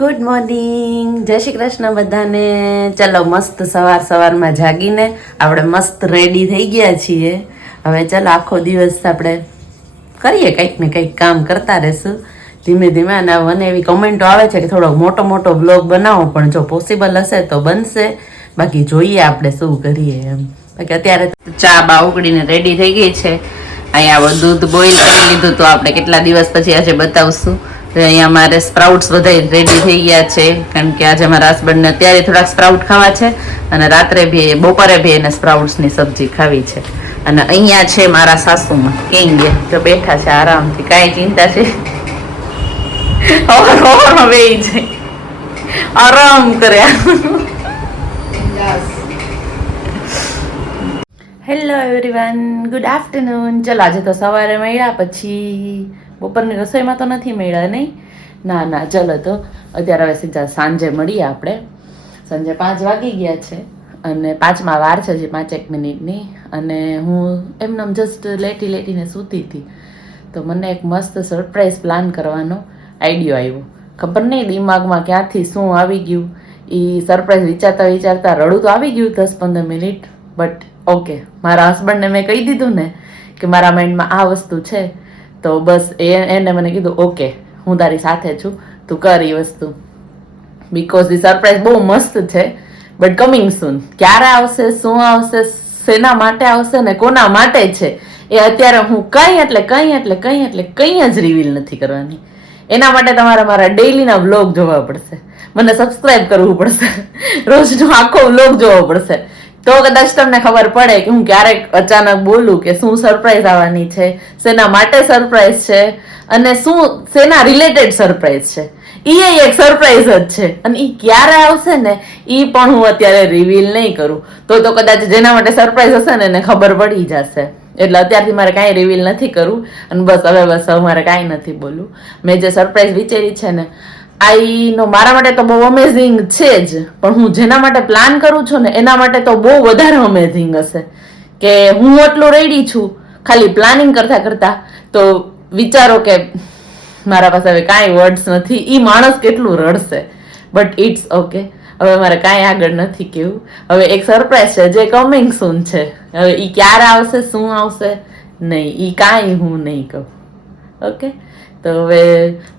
Good morning, જય શ્રી કૃષ્ણ બધાને. ચલો મસ્ત સવારમાં જાગીને આપણે મસ્ત રેડી થઈ ગયા છીએ. હવે ચલો આખો દિવસ આપણે કરીએ કંઈક ને કંઈક કામ કરતા રહેશું ધીમે ધીમે. અને મને એવી કમેન્ટો આવે છે કે થોડો મોટો બ્લોગ બનાવો, પણ જો પોસિબલ હશે તો બનશે, બાકી જોઈએ આપણે શું કરીએ એમ. બાકી અત્યારે ચા બા ઉકળીને રેડી થઈ ગઈ છે. અહીંયા દૂધ બોઇલ કરી લીધું તો આપણે કેટલા દિવસ પછી આજે બતાવશું. અહીંયા મારે સ્પ્રાઉટ્સ બધા રેડી થઈ ગયા છે, કારણ કે આજે મારા હસબન્ડને અત્યારે થોડાક સ્પ્રાઉટ ખાવા છે અને રાત્રે બી બપોરે બી એને સ્પ્રાઉટ્સની સબ્જી ખાવી છે. અને અહીંયા છે મારા સાસુમાં કેમ ગયા તો બેઠા છે આરામથી, કાંઈ ચિંતા છે બે છે આરામ કર્યા. Hello everyone, good afternoon. ચલો આજે તો સવારે મળ્યા, પછી બપોરની રસોઈમાં તો નથી મળ્યા નહીં. ના ચલો તો અત્યારે હવે સીધા સાંજે મળીએ આપણે. સાંજે 5 વાગી ગયા છે અને 5માં વાર છે હજી 5 મિનિટની. અને હું એમનેમ જસ્ટ લેટીને સૂતી હતી તો મને એક મસ્ત સરપ્રાઈઝ પ્લાન કરવાનો આઈડિયો આવ્યો. ખબર નહીં દિમાગમાં ક્યાંથી શું આવી ગયું. એ સરપ્રાઈઝ વિચારતા રડું તો આવી ગયું 10-15 મિનિટ. બટ ઓકે, મારા હસબન્ડને મેં કહી દીધું ને કે મારા માઇન્ડમાં આ વસ્તુ છે, તો બસ એને મને કીધું ઓકે હું તારી સાથે છું, તું કર એ વસ્તુ. બીકોઝ ધી સરપ્રાઈઝ બહુ મસ્ત છે, બટ કમિંગ સૂન. ક્યારે આવશે, શું આવશે, શેના માટે આવશે ને કોના માટે છે એ અત્યારે હું કંઈ જ રિવીલ નથી કરવાની. એના માટે તમારે મારા ડેઈલીના વ્લોગ જોવા પડશે, મને સબસ્ક્રાઇબ કરવું પડશે, રોજનો આખો વ્લોગ જોવો પડશે, તો કદાચ તમને ખબર પડે કે હું ક્યારેક અચાનક બોલું કે શું સરપ્રાઈઝ આવવાની છે, શેના માટે સરપ્રાઈઝ છે અને શેના રિલેટેડ સરપ્રાઈઝ છે. એ એક સરપ્રાઈઝ જ છે અને એ ક્યારે આવશે ને એ પણ હું અત્યારે રિવીલ નહીં કરું. તો કદાચ જેના માટે સરપ્રાઈઝ હશે ને એને ખબર પડી જશે. એટલે અત્યારથી મારે કાંઈ રિવીલ નથી કરવું અને બસ મારે કાંઈ નથી બોલવું. મેં જે સરપ્રાઈઝ વિચારી છે ને આઈનો મારા માટે તો બહુ અમેઝિંગ છે જ, પણ હું જેના માટે પ્લાન કરું છું ને એના માટે તો બહુ વધારે અમેઝિંગ હશે. કે હું એટલું રેડી છું ખાલી પ્લાનિંગ કરતા તો વિચારો કે મારા પાસે હવે કાંઈ વર્ડ્સ નથી. એ માણસ કેટલું રડશે, બટ ઇટ્સ ઓકે. હવે મારે કાંઈ આગળ નથી કેવું. હવે એક સરપ્રાઈઝ છે જે કમિંગ સૂન છે. હવે એ ક્યારે આવશે, શું આવશે નહીં, એ કાંઈ હું નહીં કહું. ઓકે, તો હવે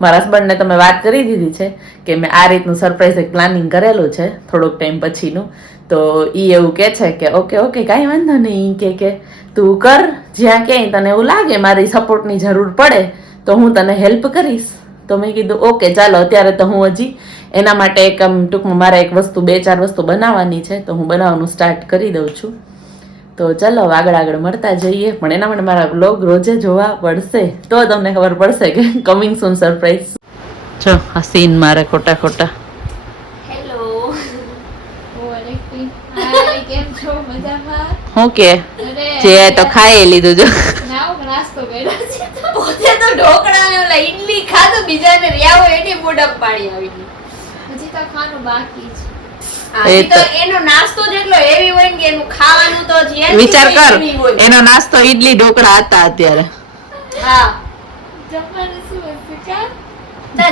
મારા હસબન્ડને તમે વાત કરી દીધી છે કે મેં આ રીતનું સરપ્રાઈઝ એક પ્લાનિંગ કરેલું છે થોડોક ટાઈમ પછીનું. તો એ એવું કહે છે કે ઓકે કાંઈ વાંધો નહીં, કે તું કર જ્યાં ક્યાંય તને એવું લાગે મારી સપોર્ટની જરૂર પડે તો હું તને હેલ્પ કરીશ. તો મેં કીધું ઓકે ચાલો. અત્યારે તો હું હજી એના માટે એક ટૂંકમાં મારે એક વસ્તુ 2-4 વસ્તુ બનાવવાની છે, તો હું બનાવવાનું સ્ટાર્ટ કરી દઉં છું. તો ચલો આગળ મળતા જઈએ. પણ એના માટે મારા બ્લોગ રોજે જોવા પડશે તો તમને ખબર પડશે કે કમિંગ સૂન સરપ્રાઈઝ. જો આ સીન મારે ખોટા હેલો કેમ છો? મજામાં? હું કે જે તો ખાઈ લીધું જો નાસ્તો કર્યો છે. પોતે તો ઢોકળા ને ઓલા ઈડલી ખાધું, બીજાને રહ્યા હોય એની મોઢા પાણી આવી ગઈ. હજી તો ખાવાનું બાકી છે. એનો નાસ્તો જેટલો હેવી હોય ને એનું ખાવાનું તો વિચાર કર, એનો નાસ્તો ઈડલી ઢોકળા હતા અત્યારે. હા, જમવાનું શું હશે કા?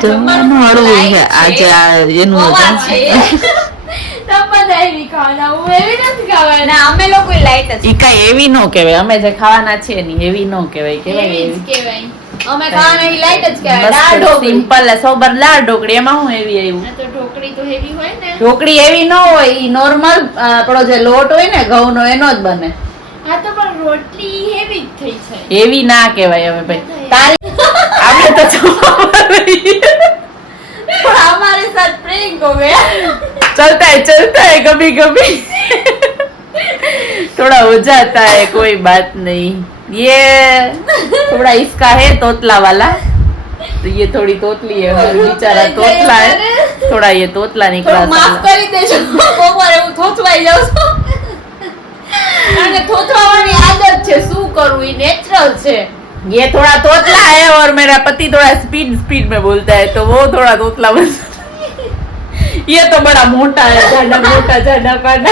જમવાનું હળવું છે આજે. એનું અમે લોકો લાઈટ જ. ઈ કઈ એવી નો કહેવાય, અમે જે ખાવાના છીએ ને એવી નો કહેવાય. કહેવાય અમે ખાવાના ઈ લાઈટ જ કહેવાય. દાળ ઢોકળી સિમ્પલ સોબર દાળ ઢોકળી, એમાં હું એવી આવ્યું. તો ઢોકળી તો હેવી હોય ને. ઢોકળી એવી નો હોય, ઈ નોર્મલ આપણો જે લોટ હોય ને ઘઉંનો એનો જ બને. હા તો પણ રોટલી હેવી જ થઈ છે. એવી ના કહેવાય. હવે ભાઈ તારી આપણે તો પણ हमारे साथ प्रेम हो गया. चलता है कभी थोड़ा हो जाता है, कोई बात नहीं. ये थोड़ा इसका है तोतला वाला, तो ये थोड़ी तोतली है, बेचारा तोतला है, थोड़ा ये तोतला निकला. माफ કરી દેજો, કોમરે હું થોથવાઈ જાઉં છું. અને થોથવાની આદત છે, શું કરું, ઈ નેચરલ છે. ये थोड़ा तोतला है और मेरा पति थोड़ा स्पीड में बोलता है, तो वो थोड़ा तोतला बन. ये तो बड़ा मोटा है, जाना पाना.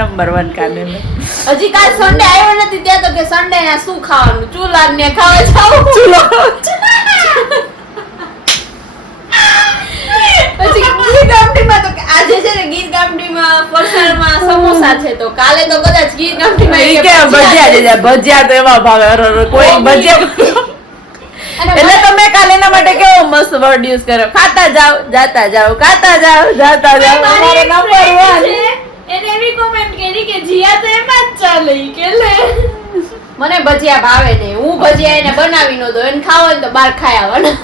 नंबर 1 खाने में. હજી કાલ સન્ડે આવ્યો નથી ત્યાં તો કે સન્ડે ના શું ખાવાનું, ચૂલા ને ખાવા જાવ. ચૂલો નવમીમાં ફરસાણમાં સમોસા છે તો કાલે તો કદાચ ગીર નવમીમાં ઈ કે ભજીયા દેજે, ભજીયા તો એવા ભાવે કોઈ ભજીયા એટલે તમે કાલે એના માટે કેવો મસ્ત વર્ડ યુઝ કર્યો, ખાતા જાવ જાતા જાવ, ખાતા જાવ જાતા જાવ. અમારો નંબર 1. એને એવી કોમેન્ટ કરી કે જીયા તો એમાં જ ચાલે ઈ કે લે મને ભજીયા ભાવે નહીં, હું ભજીયા એને બનાવી નો દો, એને ખાવ હોય તો બહાર ખાઈ આવવાનું.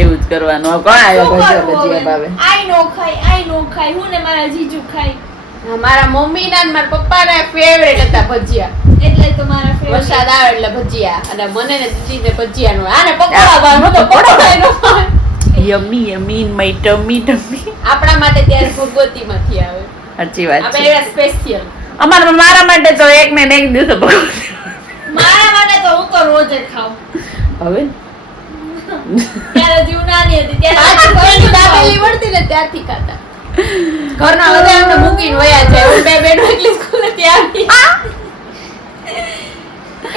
એવું જ કરવાનું. કોણ આવ્યો ભજીયા ભાવે? આઈ નો ખાય હું ને મારા જીજુ ખાય. મારા મમ્મી ના મારા પપ્પા ના ફેવરેટ હતા ભજીયા, એટલે તો મારા ફેવરેટ. વરસાદ આવે એટલે ભજીયા, અને મને ને જીજીને ભજીયા નો, આને પકોડા ભાવે, હું તો પકોડા નો ભાવે. Yummy yummy in my ટમી ટમી. આપણા માટે ત્યારે ભગવતી માંથી આવે. સાચી વાત આપણે છે. એવા સ્પેશિયલ. મારા માટે તો એક ને એક દિવસે ભગવતી. મારા માટે તો હું તો રોજ જ ખાઉં. હવે ત્યારે જીવ નાની હતી ત્યારે દાબેલી મળતી ને ત્યારથી ખાતા. ઘરના બધા અમને મૂકીને વયા જાય, હું બે બેનો એકલી સ્કૂલે ત્યાંથી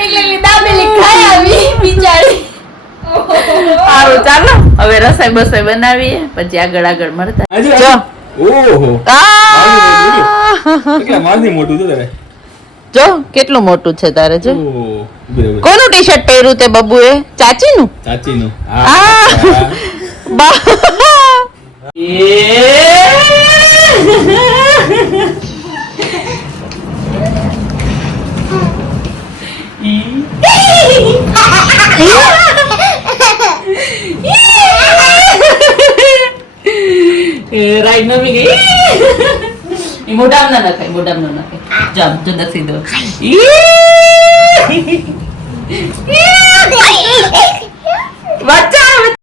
એકલી દાબેલી ખાઈ આવી બિચારી. સારું ચાલો હવે રસોઈ બસોઈ બનાવીએ પછી આગળ મળતા. જો ઓહો કેટલા માસની મોટું છે તારે. જો કેટલું મોટું છે તારે. જો ઓહ બરાબર. કોનું ટી શર્ટ પહેર્યું તે બબુએ? ચાચીનું? ચાચીનું. રાઈટ નમી ગઈ. મોઢામાં ના નખાય. જામ જો દસી દો. બચ્ચા